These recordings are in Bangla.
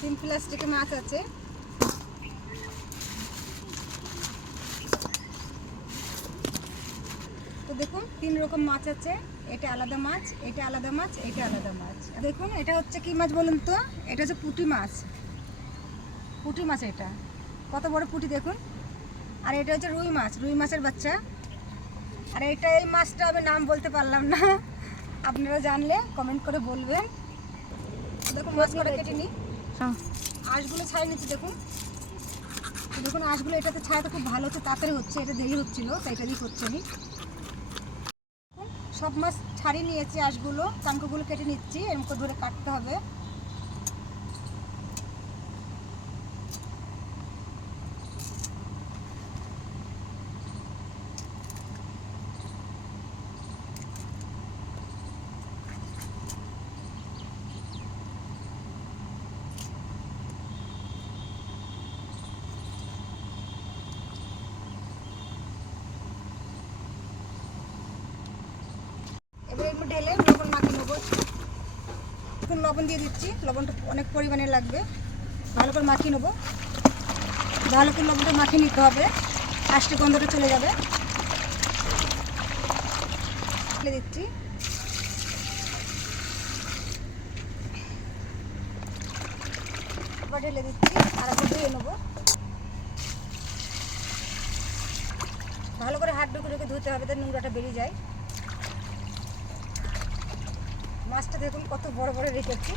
3 প্লাস্টিকে মাছ আছে। তো দেখুন 3 রকম মাছ আছে। এটা আলাদা মাছ, এটা আলাদা মাছ, এটা আলাদা মাছ। দেখুন এটা হচ্ছে কি মাছ বলুন তো? এটা হচ্ছে পুঁটি মাছ। পুঁটি মাছ এটা কত বড় পুঁটি দেখুন। আর এটা হচ্ছে রুই মাছ, রুই মাছের বাচ্চা। আর এটা এই মাছটা আমি নাম বলতে পারলাম না, আপনারা জানলে কমেন্ট করে বলবেন। দেখুন মাছগুলো কেটে নিই, আঁশগুলো ছাড়িয়ে নিচ্ছি। দেখুন দেখুন আঁশগুলো এটাতে ছাড়াতে খুব ভালো হচ্ছে, তাড়াতাড়ি হচ্ছে। এটা দেরি হচ্ছিল তাই এটা দিয়ে করছি আমি। সব মাছ ছাড়িয়ে নিয়েছি, আঁশগুলো কানকোগুলো কেটে নিচ্ছি। এরকম করে ধরে কাটতে হবে। এবার এর মধ্যে ঢেলে লবণ মাখিয়ে নেবো। এখন লবণ দিয়ে দিচ্ছি, লবণটা অনেক পরিমাণে লাগবে। ভালো করে মাখিয়ে নেবো। ভালো করে লবণটা মাখিয়ে নিতে হবে, আষ্টে গন্ধটা চলে যাবে। ঢেলে দিচ্ছি। এবার ঢেলে দিচ্ছি, আর একবার ধুয়ে নেবো। ভালো করে হাত ঢুকে ঢুকে ধুতে হবে, তাই নোংরাটা বেরিয়ে যায়। মাছটা দেখুন কত বড় বড় রেখেছি।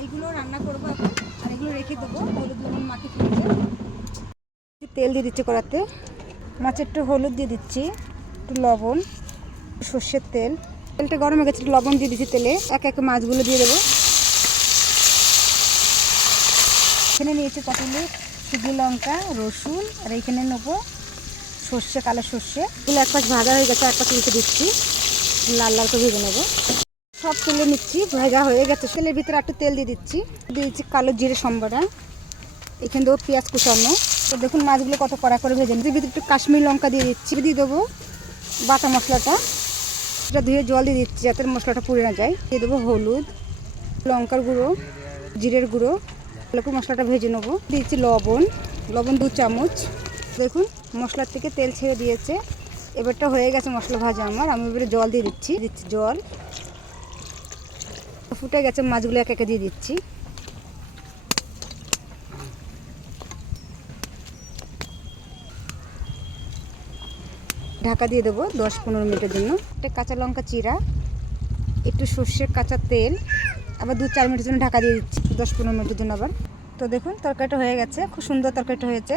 এইগুলো রান্না করবো এখন, আর এগুলো রেখে দেবো। হলুদ লবণ মাখিয়ে ফেলেছে। তেল দিয়ে দিচ্ছি কড়াতে। মাছে একটু হলুদ দিয়ে দিচ্ছি, একটু লবণ, সর্ষের তেল। তেলটা গরম হয়ে গেছে, একটু লবণ দিয়ে দিচ্ছি তেলে। এক এক মাছগুলো দিয়ে দেবো। এখানে নিয়েছি পটলে, শুকনো লঙ্কা, রসুন, আর এইখানে নেবো সর্ষে, কালো সর্ষে। এগুলো এক পাশ ভাজা হয়ে গেছে, এক পাশ উল্টে দিচ্ছি, লাল লাল করে ভেজে নেবো। সব তেলে নিচ্ছি, ভাজা হয়ে গেছে। তেলের ভিতরে একটু তেল দিয়ে দিচ্ছি, দিয়েছি কালো জিরে সম্বরা। এখানে দেবো পেঁয়াজ কুচানো। তো দেখুন মাছগুলো কত কড়া করে ভেজে নিচ্ছি। ভিতরে একটু কাশ্মীরি লঙ্কা দিয়ে দিচ্ছি, দিয়ে দেবো বাটা মশলাটা। এটা ধুয়ে জল দিয়ে দিচ্ছি যাতে মশলাটা পুড়ে না যায়। দিয়ে দেবো হলুদ, লঙ্কার গুঁড়ো, জিরের গুঁড়ো। ভালো করে মশলাটা ভেজে নেবো। দিচ্ছি লবণ, লবণ 2 চামচ। দেখুন মশলার থেকে তেল ছেড়ে দিয়েছে। এবারটা হয়ে গেছে মশলা ভাজা আমার। আমি এবারে জল দিয়ে দিচ্ছি জল। ফুটে গেছে, মাছগুলো এক একে দিয়ে দিচ্ছি। ঢাকা দিয়ে দেবো 10-15 মিনিটের জন্য। একটা কাঁচা লঙ্কা চিরা, একটু সর্ষের কাঁচা তেল, আবার 2-4 মিনিটের জন্য ঢাকা দিয়ে দিচ্ছি 10-15 মিনিটের জন্য আবার। তো দেখুন তরকারিটা হয়ে গেছে, খুব সুন্দর তরকারিটা হয়েছে।